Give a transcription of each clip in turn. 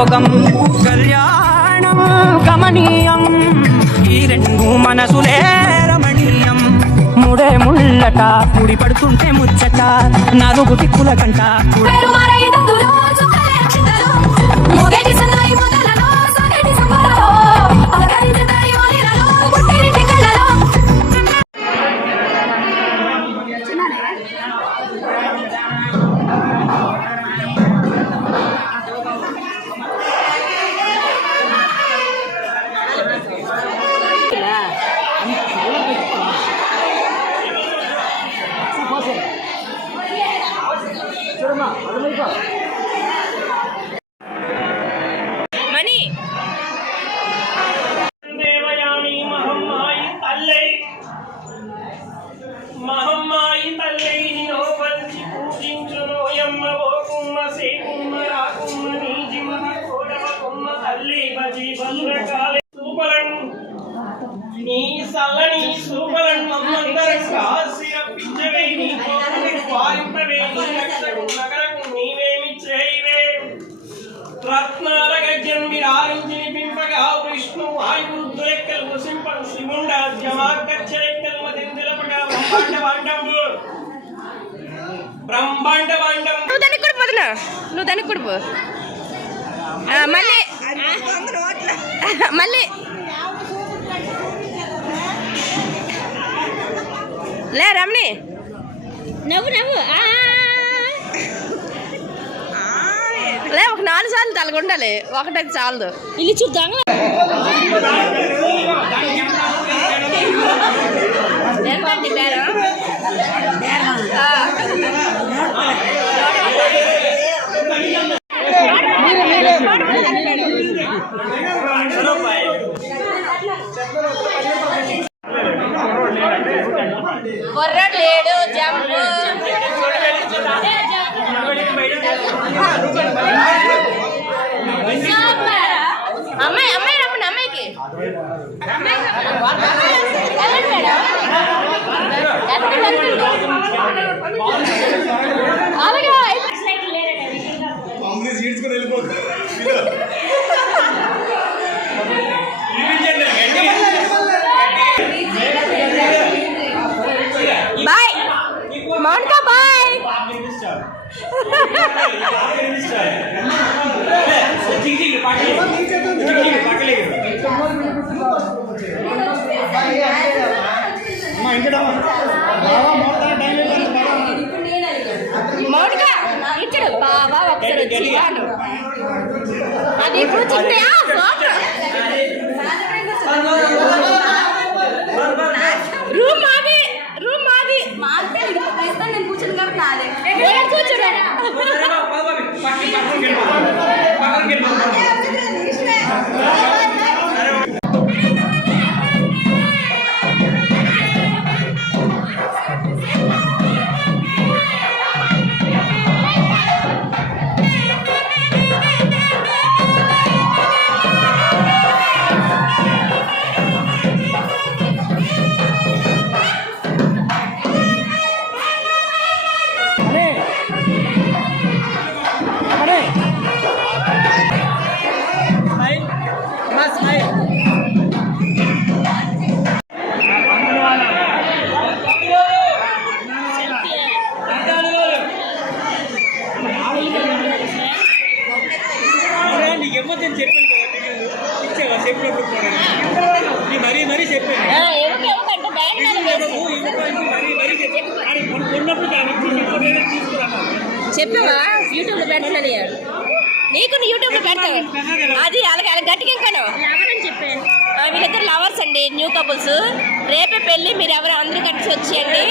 యోగం కళ్యాణం గమనీయం ఈ రెండు మనసులే రమణీయం ముడే ముళ్ళట పుడి పడుతుంటే ముచ్చట నలుగు దిక్కుల కంట రత్నాల గజ్జం విరాజించిన పింపగా విష్ణు ఆయుర్దులెక్కలు ముసింపం శివుండ జమాకచ్చరెక్కలు మదిందులపగా బ్రహ్మాండ బాండం నువ్వు దానికి కూడా పోదునా నువ్వు దానికి కూడా పో మళ్ళీ మళ్ళీ లే రమణి నవ్వు నవ్వు లే ఒక 4 సార్లు తలగొండాలి ఒకటైతే చాలదు ఇల్లు చూద్దాం కొర్రాడు లేడు జంప్ అమ్మాయి అమ్మాయి రమ్మని అమ్మాయికి అలాగే బాయ్ మౌనిక బాయ్ మౌనిక ఇచ్చాడు బాబా ఒకసారి వచ్చి అది ఇప్పుడు చిన్నయా రూమ్ మాది రూమ్ మాది మాదే నేను కూర్చొని కాబట్టి నాదే కూర్చోరా చెప్పావా యూట్యూబ్లో పెట్టాలని నీకు యూట్యూబ్లో పెడతావు అది అలాగే అలా గట్టిగా ఇంకాను చెప్పాను వీళ్ళిద్దరు లవర్స్ అండి న్యూ కపుల్స్ రేపే పెళ్ళి మీరు ఎవరు అందరూ కలిసి వచ్చేయండి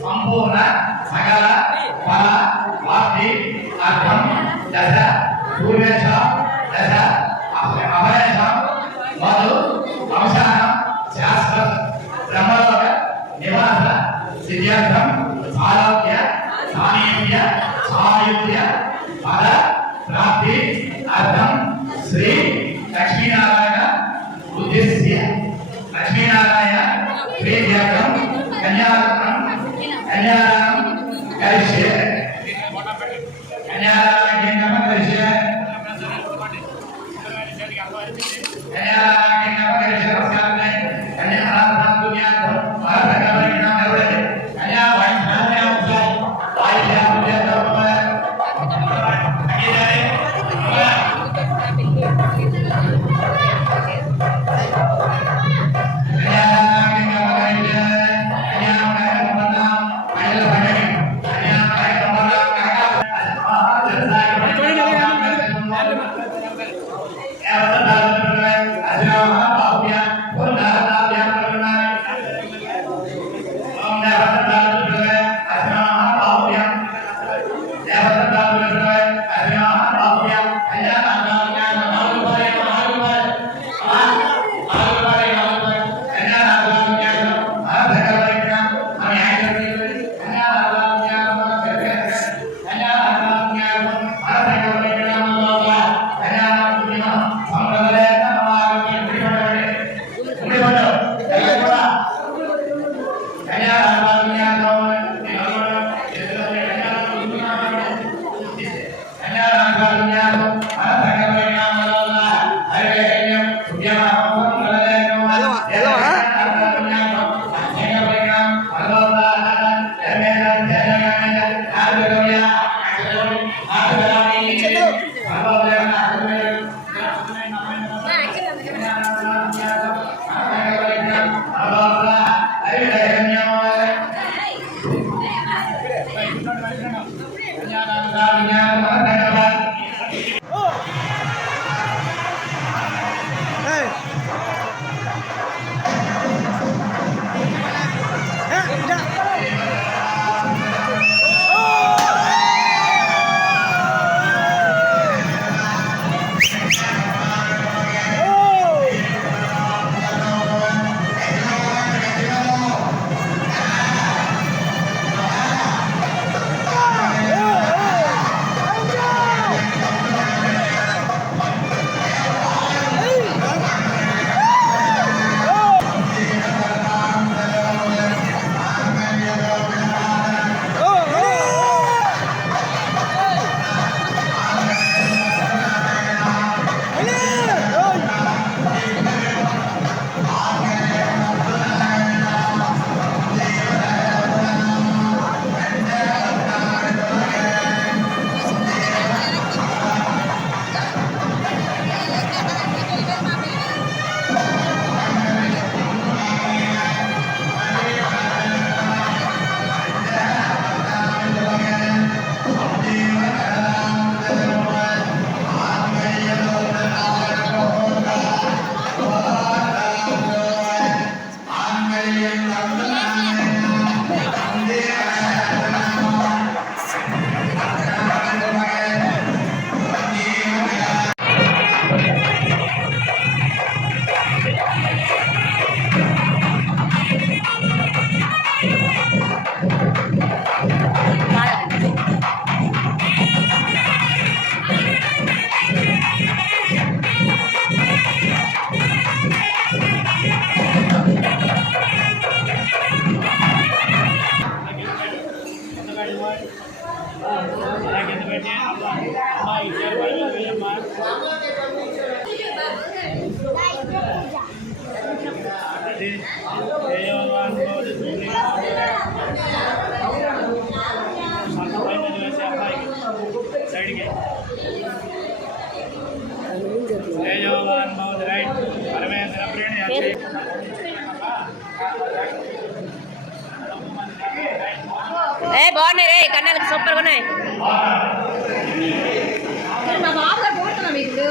సంపూర్ణ సకల ఫల వాప్తి అర్థం దశ పూర్వేశ దశ అభయశ మధు అవసానం శాస్త్ర బ్రహ్మలోక నివాస సిద్ధ్యర్థం ఆరోగ్య సామీప్య సాయుధ్య ఫల ప్రాప్తి అర్థం శ్రీ లక్ష్మీనారాయణ ఉద్దేశ్య లక్ష్మీనారాయణ ప్రీత్యర్థం కన్యారత్నం కన్యాదానం కరిష్యే కన్యాదానానికి నమ కరిష్యే కన్యాదానానికి నమ కరిష్యే నమస్కారమే కన్యాదానం దునియాతో భారతకమైన నవరదే కన్యా వైష్ణవ్య ఉత్సవ వాయిద్య ఉద్యమ అగిదరే బాగున్నాయి రే కన్నాలకు సూపర్గా ఉన్నాయి. మా బాబుగా పోతున్నాం ఇప్పుడు.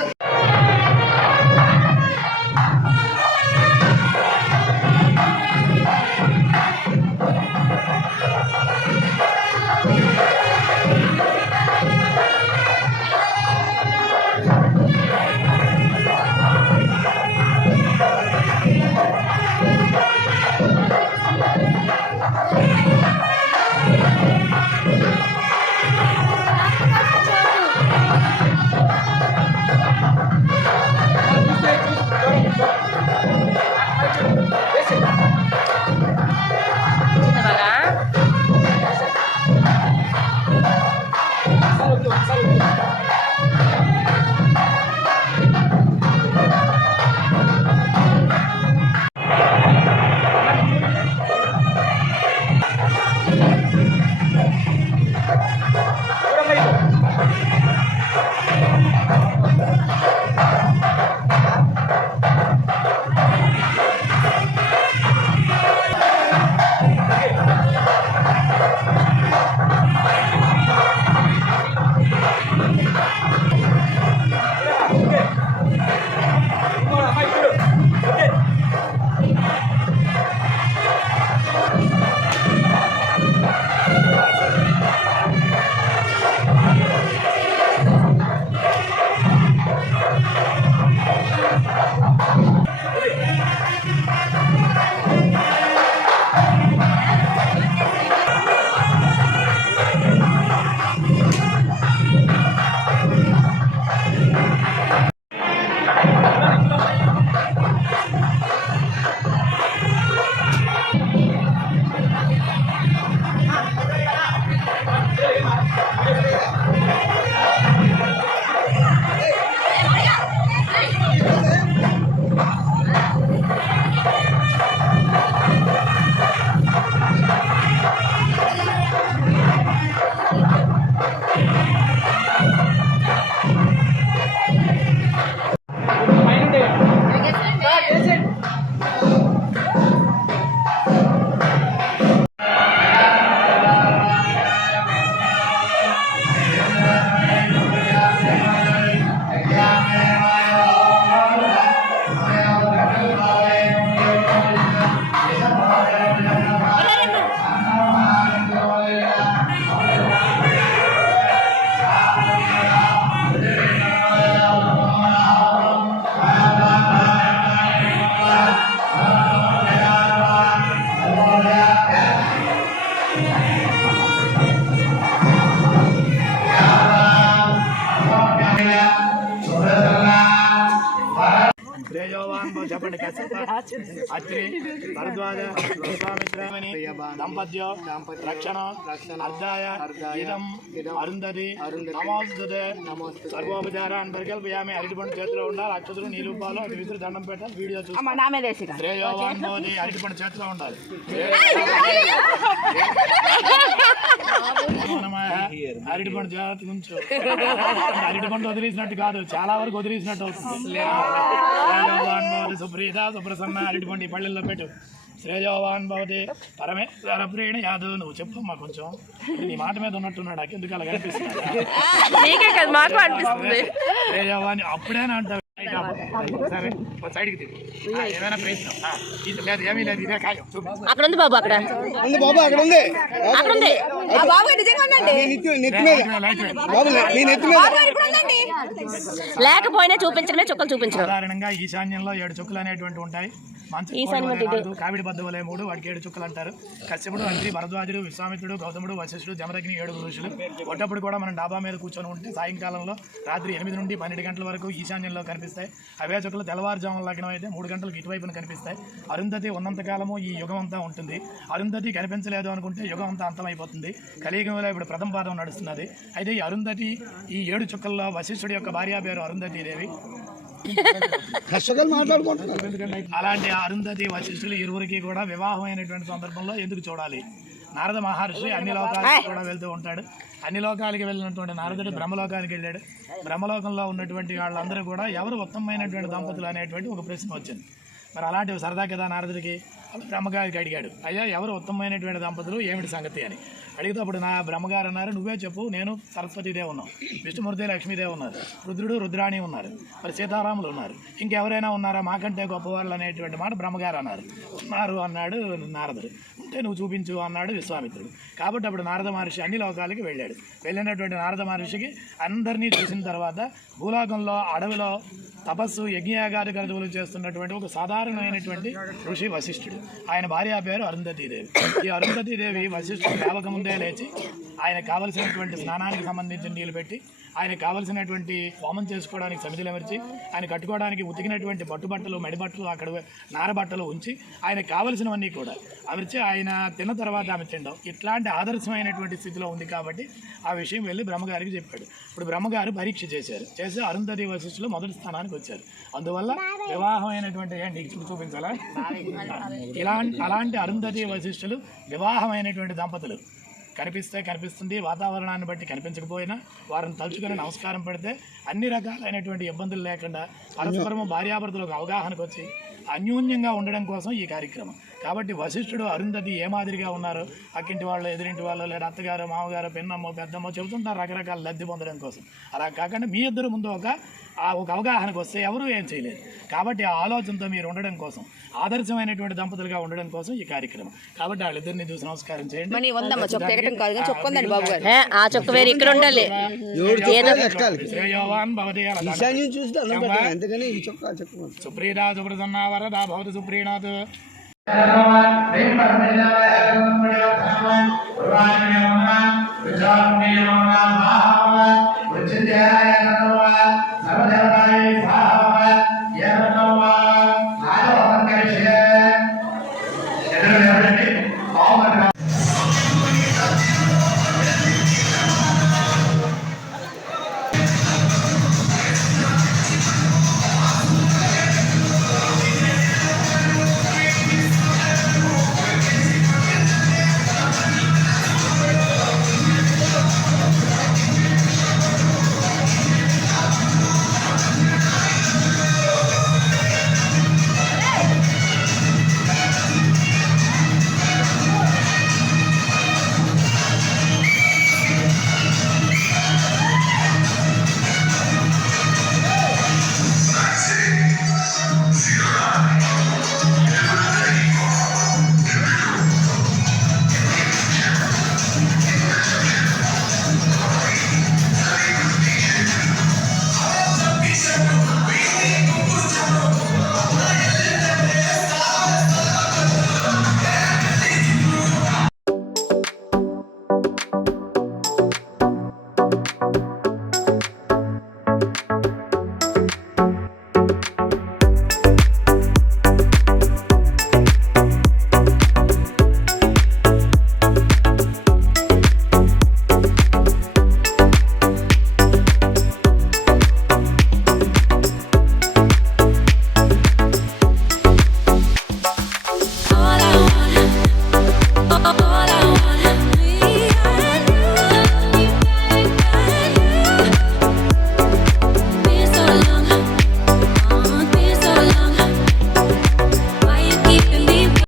చెప్పండి. అత్రి భరద్వాజ విశ్వామిత్రమణి దంపత్యో రక్షణ అర్ధాయ ఇదం అరుంధతి నమోస్తుతే సర్వోపచారాన్ని పరికల్పయామి. అరటిపండు చేతిలో ఉండాలి. అక్షతులు నీలుపాలు అది విసురు దండం పెట్టాలి. వీడియో చూసి శ్రేయోవాన్ భవతి. అరటిపండు చేతిలో ఉండాలి. అరటిపండు జాగ్రత్త ఉంచు. అరటిపండు వదిలేసినట్టు కాదు, చాలా వరకు వదిలేసినట్టు అవుతుంది. సుప్రీత సుప్రసన్న అరటిపండి పళ్ళెల్లో పెట్టు. శ్రేయోవాన్ భవతి పరమేశ్వర ప్రేణ యాదవ్. నువ్వు చెప్పమ్మా కొంచెం. నీ మాట మీద ఉన్నట్టున్నాడు. ఎందుకు అలా కనిపిస్తుంది? శ్రేయోవాన్ అప్పుడేనా అంటావు? సైడ్కి తిరిగి ఏమైనా ప్రయత్నం ఇది లేదు, ఏమీ లేదు. ఇదే ఖాయం. అక్కడ ఉంది బాబు, అక్కడ ఉంది బాబు, అక్కడ ఉంది, అక్కడ ఉంది. ఆ బాబు నిజంగా ఉందండి. లేకపోయినా చూపించడమే, చుక్కలు చూపించడం. సాధారణంగా ఈశాన్యంలో 7 చుక్కలు అనేటువంటి ఉంటాయి. కావిడి బద్దవలే 3, వాడికి 7 చుక్కలు అంటారు. కశ్యపుడు, అంత్రి, భరద్వాజుడు, విశ్వామిత్రుడు, గౌతముడు, వశిష్ఠుడు, జమదగ్ని 7 ఋషులు. ఒట్టప్పుడు కూడా మనం డాబా మీద కూర్చొని ఉంటే సాయంకాలంలో రాత్రి 8 నుండి 12 గంటల వరకు ఈశాన్యంలో కనిపిస్తాయి. అవే చుక్కలు తెల్లవారుజామున లగ్నం అయితే 3 గంటలకు ఇటువైపున కనిపిస్తాయి. అరుంధతి ఉన్నంతకాలము ఈ యుగం అంతా ఉంటుంది. అరుంధతి కనిపించలేదు అనుకుంటే యుగం అంతా అంతమైపోతుంది. కలియుగంలో ఇప్పుడు ప్రథమ పాదం నడుస్తున్నది. అయితే ఈ అరుంధతి ఈ 7 చుక్కల్లో వశిష్ఠుడి యొక్క భార్య పేరు అరుంధతీ దేవి. కష్టకాలు మాట్లాడుకుంటున్నారు. అలాంటి అరుంధతి వశిష్ఠులు ఇరువురికి కూడా వివాహమైనటువంటి సందర్భంలో ఎందుకు చూడాలి? నారద మహర్షి అన్ని లోకాలకు కూడా వెళ్తూ ఉంటాడు. అన్ని లోకాలకి వెళ్ళినటువంటి నారదుడు బ్రహ్మలోకానికి వెళ్ళాడు. బ్రహ్మలోకంలో ఉన్నటువంటి వాళ్ళందరూ కూడా ఎవరు ఉత్తమమైనటువంటి దంపతులు అనేటువంటి ఒక ప్రశ్న వచ్చింది. మరి అలాంటివి సరదా కదా నారదుడికి. బ్రహ్మగారికి అడిగాడు, అయ్యా ఎవరు ఉత్తమమైనటువంటి దంపతులు, ఏమిటి సంగతి అని అడిగితే అప్పుడు నా బ్రహ్మగారు అన్నారు, నువ్వే చెప్పు, నేను సరస్వతీదేవి ఉన్నాం, విష్ణుమూర్తి లక్ష్మీదేవి ఉన్నారు, రుద్రుడు రుద్రాణి ఉన్నారు, మరి సీతారాములు ఉన్నారు, ఇంకెవరైనా ఉన్నారా మాకంటే గొప్పవాళ్ళు అనేటువంటి మాట బ్రహ్మగారు అన్నారు. ఉన్నారు అన్నాడు నారదుడు. ఉంటే నువ్వు చూపించు అన్నాడు విశ్వామిత్రుడు. కాబట్టి అప్పుడు నారద మహర్షి అన్ని లోకాలకి వెళ్ళాడు. వెళ్ళినటువంటి నారద మహర్షికి అందరినీ చూసిన తర్వాత భూలోకంలో అడవిలో తపస్సు యజ్ఞయాగాది క్రతువులు చేస్తున్నటువంటి ఒక సాధారణమైనటువంటి ఋషి వశిష్ఠుడు. ఆయన భార్య పేరు అరుంధతీదేవి. ఈ అరుంధతీదేవి వశిష్ఠుడు లేవకముందే లేచి ఆయనకు కావలసినటువంటి స్నానానికి సంబంధించిన నీళ్ళు పెట్టి, ఆయనకు కావలసినటువంటి హోమం చేసుకోవడానికి సమితిలు అమర్చి, ఆయన కట్టుకోవడానికి ఉతికినటువంటి పట్టుబట్టలు మడిబట్టలు అక్కడ నారబట్టలు ఉంచి ఆయనకు కావలసినవన్నీ కూడా అమర్చి ఆయన తిన్న తర్వాత ఆమె తినడం, ఇట్లాంటి ఆదర్శమైనటువంటి స్థితిలో ఉంది. కాబట్టి ఆ విషయం వెళ్ళి బ్రహ్మగారికి చెప్పాడు. ఇప్పుడు బ్రహ్మగారు పరీక్ష చేసి అరుంధతి వశిష్ఠులు మొదటి స్థానానికి వచ్చారు. అందువల్ల వివాహమైనటువంటి నీకు చూపించాలా, అలాంటి అరుంధతి వశిష్ఠులు వివాహమైనటువంటి దంపతులు. కనిపిస్తుంది, వాతావరణాన్ని బట్టి కనిపించకపోయినా వారిని తలుచుకొని నమస్కారం పెడితే అన్ని రకాలైనటువంటి ఇబ్బందులు లేకుండా పరస్పరము భార్యాభర్తలకు అవగాహనకు వచ్చి అన్యోన్యంగా ఉండడం కోసం ఈ కార్యక్రమం. కాబట్టి వశిష్ఠుడు అరుంధతి ఏ మాదిరిగా ఉన్నారో అక్కింటి వాళ్ళు, ఎదురింటి వాళ్ళు, లేదా అత్తగారు, మామగారు, పెన్నమ్మో, పెద్దమ్మో చెబుతుంటారు రకరకాల లబ్ధి పొందడం కోసం. అలా కాకుండా మీ ఇద్దరు ముందు ఒక అవగాహనకు వస్తే ఎవరూ ఏం చేయలేదు. కాబట్టి ఆ ఆలోచనతో మీరు ఉండడం కోసం, ఆదర్శమైనటువంటి దంపతులుగా ఉండడం కోసం ఈ కార్యక్రమం. కాబట్టి వాళ్ళిద్దరిని చూసి నమస్కారం చేయండి. శ్రేయోవాన్ భవతి సుప్రీదా సుప్రసన్నా వరదా భవతి సుప్రీణాత్. ప్రేమ